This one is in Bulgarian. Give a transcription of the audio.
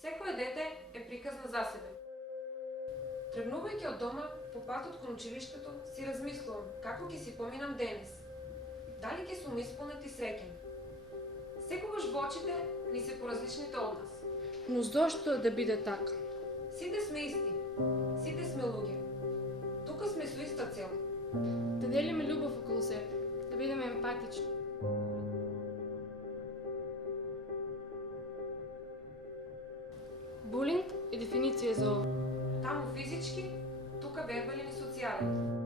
Секое дете е приказна за себе. Тргнувајќи од дома, по патот кон училиштето, си размислувам како ќе си поминам денес. Дали ќе сум исполнет и среќен? Секогаш во очите ни се поразличните од нас. Но зошто да биде така? Сите сме исти. Сите сме луѓе. Тука сме со иста цел. Да делиме љубов околу себе, да бидеме емпатични. Булинг е дефиниција за ова. Таму физички, тука вербален и социјален.